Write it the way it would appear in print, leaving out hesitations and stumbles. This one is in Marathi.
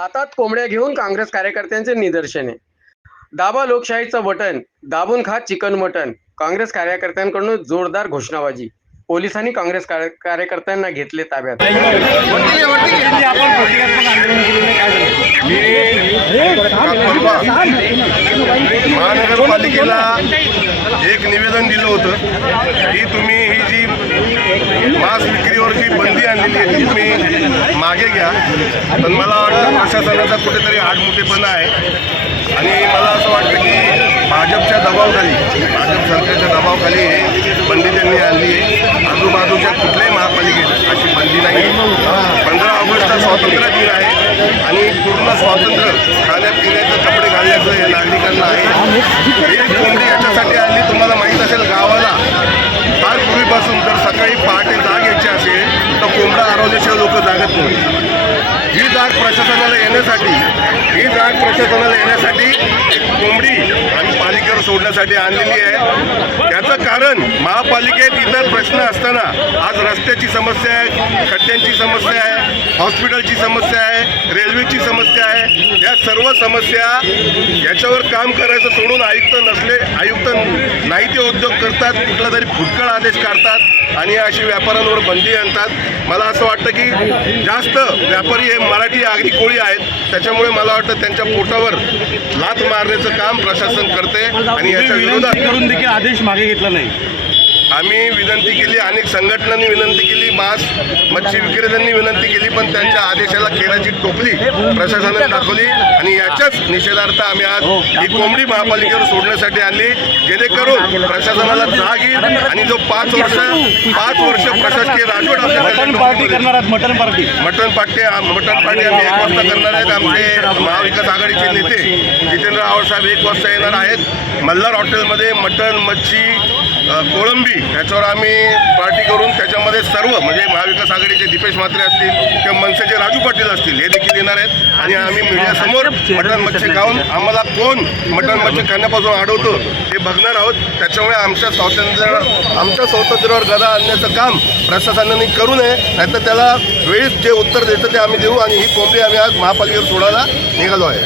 हातात कोंबड्या घेऊन काँग्रेस कार्यकर्त्यांचे निदर्शने. दाबा लोकशाहीचं बटन, दाबून खा चिकन मटन. काँग्रेस कार्यकर्त्यांकडून जोरदार घोषणाबाजी. पोलिसांनी काँग्रेस कार्यकर्त्यांना घेतले ताब्यात. महानगरपालिकेला एक निवेदन दिलं होतं की तुम्ही ही जी मांस विक्रीवर जी बंदी आणलेली आहे ती तुम्ही मागे घ्या. पण मला वाटतं प्रशासनाचा कुठेतरी आडमुठेपणा आहे आणि मला असं वाटतं की भाजप सरकारच्या दबावाखाली ही बंदी त्यांनी आणली आहे. आजूबाजूच्या कुठल्याही महापालिकेत अशी बंदी नाही. 15 ऑगस्ट हा स्वातंत्र्य दिन आहे आणि पूर्ण स्वातंत्र्य खाण्यापिण्याचे कपडे घालण्याचं हे नागरिकांना आहे. एक कोंबडी याच्यासाठी आणली. तुम्हाला माहीत असेल गावाला फार पूर्वीपासून जर सकाळी पहाटे जाग यायची असेल तर कोंबडा हरवल्याशिवाय लोक जागत नाही. ही जाग प्रशासनाला येण्यासाठी एक कोंबडी आम्ही पालिकेवर सोडण्यासाठी आणलेली आहे. त्याचं कारण महापालिकेत इतर प्रश्न असताना आज रस्त्याची समस्या आहे, खड्ड्यांची समस्या आहे, हॉस्पिटलची समस्या आहे, रेल्वेची समस्या आहे. या सर्व समस्या याच्यावर काम करायचं सोडून आयुक्त नाही ते उद्योग करतात, कुठला तरी फुटकळ आदेश काढतात आणि अशी व्यापाऱ्यांवर बंदी आणतात. मला असं वाटतं की जास्त व्यापारी हे मराठी आगरी कोळी आहेत, त्याच्यामुळे मला वाटतं त्यांच्या पोटावर लाथ मारण्याचं काम प्रशासन करते आणि याच्या विरोधात करून देखील आदेश मागे घेतला नाही. आम्ही विनंती केली, अनेक संघटनांनी विनंती केली, मांस मच्छी विक्रेत्यांनी विनंती केली, पण त्यांच्या आदेशाला केराची टोपली प्रशासनाने दाखवली आणि याच्याच निषेधार्थ आम्ही आज ही कोंबडी महापालिकेवर सोडण्यासाठी आणली, जेणेकरून प्रशासनाला जाग येईल आणि जो 5 वर्ष प्रशासकीय राजवट मटन पार्टी आम्ही 1 वाजता करणार आहेत. आमचे महाविकास आघाडीचे नेते जितेंद्र आव्हाड साहेब 1 वाजता येणार आहेत. मल्हार हॉटेलमध्ये मटन, मच्छी, कोळंबी याच्यावर आम्ही पार्टी करून त्याच्यामध्ये सर्व म्हणजे महाविकास आघाडीचे दीपेश म्हात्रे असतील किंवा मनसेचे राजू पाटील असतील हे देखील येणार आहेत आणि आम्ही मीडियासमोर मटन मच्छी खाऊन आम्हाला कोण मटन मच्छी खाण्यापासून अडवतो हे बघणार आहोत. त्याच्यामुळे आमच्या स्वातंत्र्यावर गदा आणण्याचं काम प्रशासनाने करू नये, नाहीतर त्याला वेळीच जे उत्तर देतं ते आम्ही देऊ आणि ही कोंबडी आम्ही आज महापालिकेवर सोडायला निघालो आहे.